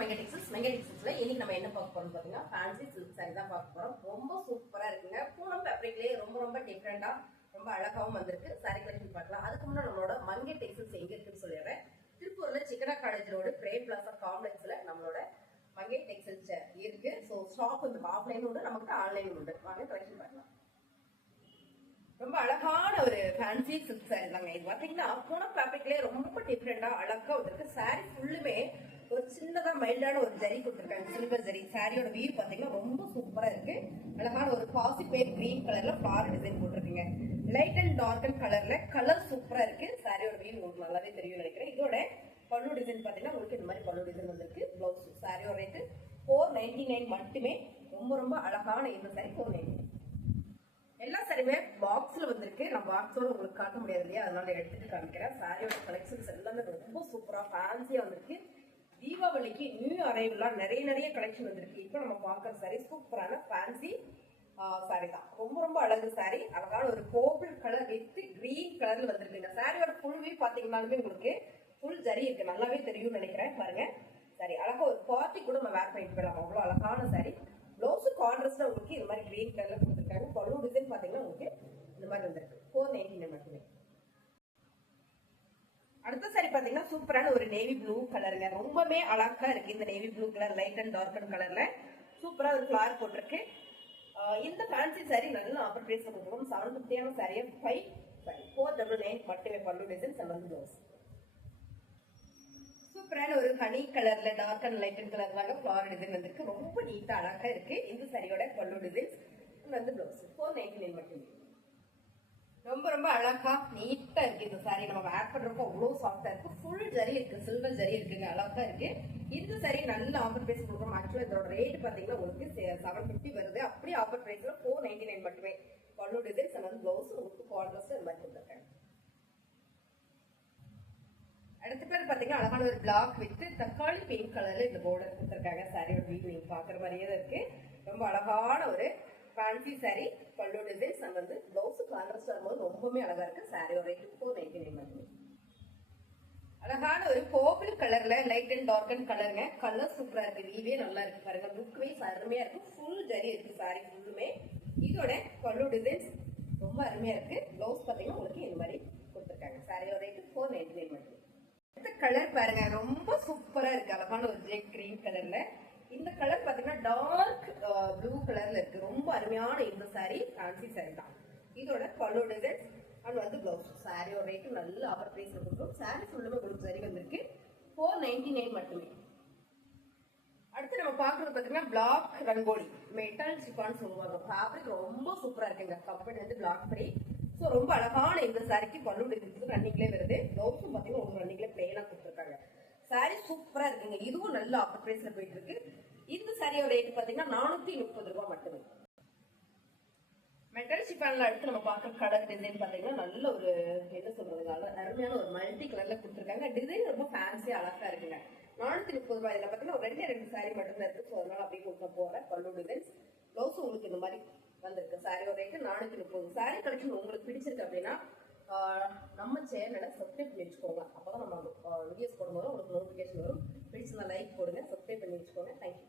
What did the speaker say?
மெங்கா டெக்ஸ்டைல்ஸ்ல இன்னைக்கு நம்ம என்ன பார்க்க போறோம் பாத்தீங்கன்னா ஃபேன்சி சில்க் சாரி தான் பார்க்க போறோம். ரொம்ப சூப்பரா இருக்குங்க. பூனம் ஃபேப்ரிக்லயே ரொம்ப டிஃபரெண்டா ரொம்ப அழகாவும் வந்திருக்கு. சாரி கலெக்ஷன் பார்க்கலாம். அதுக்கு முன்னாடி நம்மளோட மங்கை டெக்ஸ்டைல்ஸ் எங்க இருக்குன்னு சொல்லிடுறேன். திருப்பூர்ல சிக்கனா காலேஜ் ரோடு பிரேம் பிளாசா காம்ப்ளெக்ஸ்ல நம்மளோட மங்கை டெக்ஸ்டைல்ஸ் இருக்கு. ஸோ ஷாப் வந்து ஆஃப்லைன் உண்டு, நமக்கு ஆன்லைன் உண்டு. வாங்க கலெக்ஷன் பார்க்கலாம். ரொம்ப அழகான ஒரு ஃபேன்சி சில்க் சாரி தாங்க. இது பாத்தீங்கன்னா பூனம் ஃபேப்ரிக்லயே ரொம்ப டிஃபரெண்டா அழகா வந்திருக்கு. சாரி ஃபுல்லுமே ஒரு சின்னதா மைல்டான ஒரு ஜரி கொடுத்துருக்காங்க, சில்வர் ஜரி. சாரியோட வியூ பாத்தீங்கன்னா ரொம்ப சூப்பரா இருக்கு. அழகான ஒரு காசி பேர் கிரீன் கலர்ல ஃபிளார் டிசைன் போட்டிருக்கீங்க. லைட் அண்ட் டார்க் அண்ட் கலர்ல கலர் சூப்பரா இருக்கு. சாரியோட வியூ உங்களுக்கு நல்லாவே தெரியும் நினைக்கிறேன். இதோட பல்லு டிசைன் பாத்தீங்கன்னா உங்களுக்கு இந்த மாதிரி பல்லு டிசைன் வந்திருக்கு. பிளவுஸ் சாரியோட ரேட்டு 499 மட்டுமே. ரொம்ப அழகான இந்த சாரி 499. எல்லா சாரியுமே பாக்ஸ்ல வந்திருக்கு. நான் பாக்ஸோட உங்களுக்கு காட்ட முடியாது இல்லையா, அதனால எடுத்துட்டு காமிக்கிறேன். சாரியோட கலெக்ஷன்ஸ் எல்லாமே ரொம்ப சூப்பரா ஃபேன்சியா வந்திருக்கு. தீபாவளிக்கு நியூ அரைவலா நிறைய கலெக்ஷன் வந்திருக்கு. இப்போ நம்ம பார்க்குற சாரி சூப்பரான ஃபேன்சி சாரி தான். ரொம்ப அழகு சாரி. அழகான ஒரு பர்பிள் கலர் வித் கிரீன் கலர்ல வந்திருக்கு. சாரியோட ஃபுல்வே பாத்தீங்கன்னாலுமே உங்களுக்கு ஃபுல் ஜரி இருக்கு, நல்லாவே தெரியும் நினைக்கிறேன். பாருங்க சாரி அழகா ஒரு பார்ட்டி கூட நம்ம வேர் பண்ணிட்டு போயிடலாம். அவ்வளவு அழகான சாரி. பிளவுஸ் கான்ட்ராஸ்டா உங்களுக்கு இந்த மாதிரி கிரீன் கலர்ல கொடுத்துருக்காங்க. பல்லு டிசைன் பாத்தீங்கன்னா உங்களுக்கு இந்த மாதிரி வந்திருக்கு. 499 மட்டுமே. அடுத்த சாரி பாத்தீங்கன்னா சூப்பரான ஒரு நேவி ப்ளூ கலருங்க. ரொம்பவே அழகா இருக்கு இந்த navy blue colour. Light and dark and கலர்ல சூப்பரா ஒரு ஃபிளார் போட்டிருக்கு. இந்த ஃபேன்சி சாரி நல்ல ஆஃபர் பிரைஸ்ல கொடுக்குறோம். 750 சாரியை 499 மட்டுமே. பல்லு டிசைன் செவன் ப்ளவுஸ். சூப்பரான ஒரு ஹனி கலர்ல டார்க் அண்ட் லைட் அண்ட் கலர்ல ஃபிளார் டிசைன் வந்திருக்கு. ரொம்ப நீட்டா அழகா இருக்கு. இந்த சாரியோட பல்லு டிசைன்ஸ் வந்து ப்ளவுஸ் 499 மட்டுமே. ரொம்ப அழகா நீட்டா இருக்கு இந்த சாரி. நம்ம வேர் பண்றப்போ அவ்வளவு சாஃப்டா இருக்கு. ஃபுல் ஜரி இருக்கு, சில்வர் ஜரி இருக்குங்க. அழகா இருக்கு. இந்த சாரி நல்ல ஆஃபர் பிரைஸ் கொடுக்குறோம். ஆக்சுவலா இதோட ரேட் பாத்தீங்கன்னா உங்களுக்கு 750 வருது. அப்படியே ஆஃபர் பிரைஸ்ல 499 மட்டுமே. பல்லு டிசைன்ஸ் அண்ட் பிளவுஸ் உங்களுக்கு கான்ட்ராஸ்ட் இந்த மாதிரி கொடுத்துருக்காங்க. அடுத்த பேர் பாத்தீங்கன்னா அழகான ஒரு பிளாக் வித் தக்காளி பிங்க் கலர்ல இந்த பார்டர் கொடுத்துருக்காங்க. சாரியோட வியூ நீங்க பாக்குற மாதிரியே தான் இருக்கு. ரொம்ப அழகான ஒரு ஃபேன்சி சாரி. பல்லு டிசைன்ஸ் நம்ம வந்து பிளவுஸ் கான்ட்ராஸ்ட் வரும்போது ரொம்பவே அழகா இருக்கு. சாரியோட ரேட் 499 மட்டுமே. அழகான ஒரு பர்பிள் கலர்ல லைட் அண்ட் டார்க் அண்ட் கலருங்க. கலர் சூப்பரா இருக்கு. வீவே நல்லா இருக்கு பாருங்க. லுக் வைஸ் அருமையா இருக்கு. ஃபுல் ஜரி இருக்கு சாரி ஃபுல்லுமே. இதோட பல்லு டிசைன்ஸ் ரொம்ப அருமையா இருக்கு. பிளவுஸ் பாத்தீங்கன்னா உங்களுக்கு இந்த மாதிரி கொடுத்துருக்காங்க. சாரியோட ரேட் 499 மட்டுமே. இந்த கலர் பாருங்க ரொம்ப சூப்பரா இருக்கு. அழகான ஒரு ஜெட் கிரீன் கலர்ல. இந்த கலர் பாத்தீங்கன்னா டார்க் ப்ளூ கலர்ல இருக்கு. ரொம்ப அருமையான இந்த சாரி ஃபேன்சி சாரி தான். இதோட பல்லு டிசைன்ஸ் அண்ட் வந்து பிளவுஸ். சாரியோட ரேட்டு நல்ல ஆஃபர் பிரைஸ்ல கொடுக்கும். சாரி ஃபுல்லுமே உங்களுக்கு சரி வந்திருக்கு. 499 மட்டுமே. அடுத்து நம்ம பாக்குறது பாத்தீங்கன்னா பிளாக் ரங்கோலி மெட்டல் சிப்பான்னு சொல்லுவாங்க. ஃபேப்ரிக் ரொம்ப சூப்பரா இருக்குங்க. கம்பெனி வந்து பிளாக் ஃப்ரீ. ஸோ ரொம்ப அழகான இந்த சாரிக்கு பல்லு டிசைன்ஸ் ரன்னிங்லேயே வருது. பிளவுஸும் பாத்தீங்கன்னா உங்களுக்கு ரன்னிங்லேயே பிளெயினா கொடுத்துருக்காங்க. சாரி சூப்பரா இருக்குங்க. இதுவும் நல்ல ஆஃபர் பிரைஸ்ல போயிட்டு இருக்கு. இந்த சாரியோட ரேட் பாத்தீங்கன்னா 430 ரூபாய் மட்டுமே. மெட்டல் ஷிஃபான்ல அடுத்து நம்ம பார்க்குற கலர் டிசைன் பாத்தீங்கன்னா நல்ல ஒரு என்ன சொல்றது, நல்ல அருமையான ஒரு மல்டி கலர்ல கொடுத்துருக்காங்க. டிசைன் ரொம்ப ஃபேன்சியா அழகா இருக்குங்க. 430 ரூபாய். இதுல பாத்தீங்கன்னா ரெண்டு சாரி மட்டும் தான் இருக்கு. ஸோ அதனால அப்படியே கொடுக்க போறேன். பல்லு டிசைன்ஸ் பிளவுஸ் உங்களுக்கு இந்த மாதிரி வந்திருக்கு. சாரியோட ரேட்டு 430. சாரி கலெக்ஷன் உங்களுக்கு பிடிச்சிருக்கு அப்படின்னா நம்ம சேனலை சப்ஸ்கிரைப் பண்ணி வச்சுக்கோங்க. அப்பதான் நம்ம வீடியோஸ் போடும்போது உங்களுக்கு நோட்டிபிகேஷன் வரும். பிடிச்சிருந்தா லைக் போடுங்க, சப்ஸ்கிரைப் பண்ணி வச்சுக்கோங்க. தேங்க்யூ.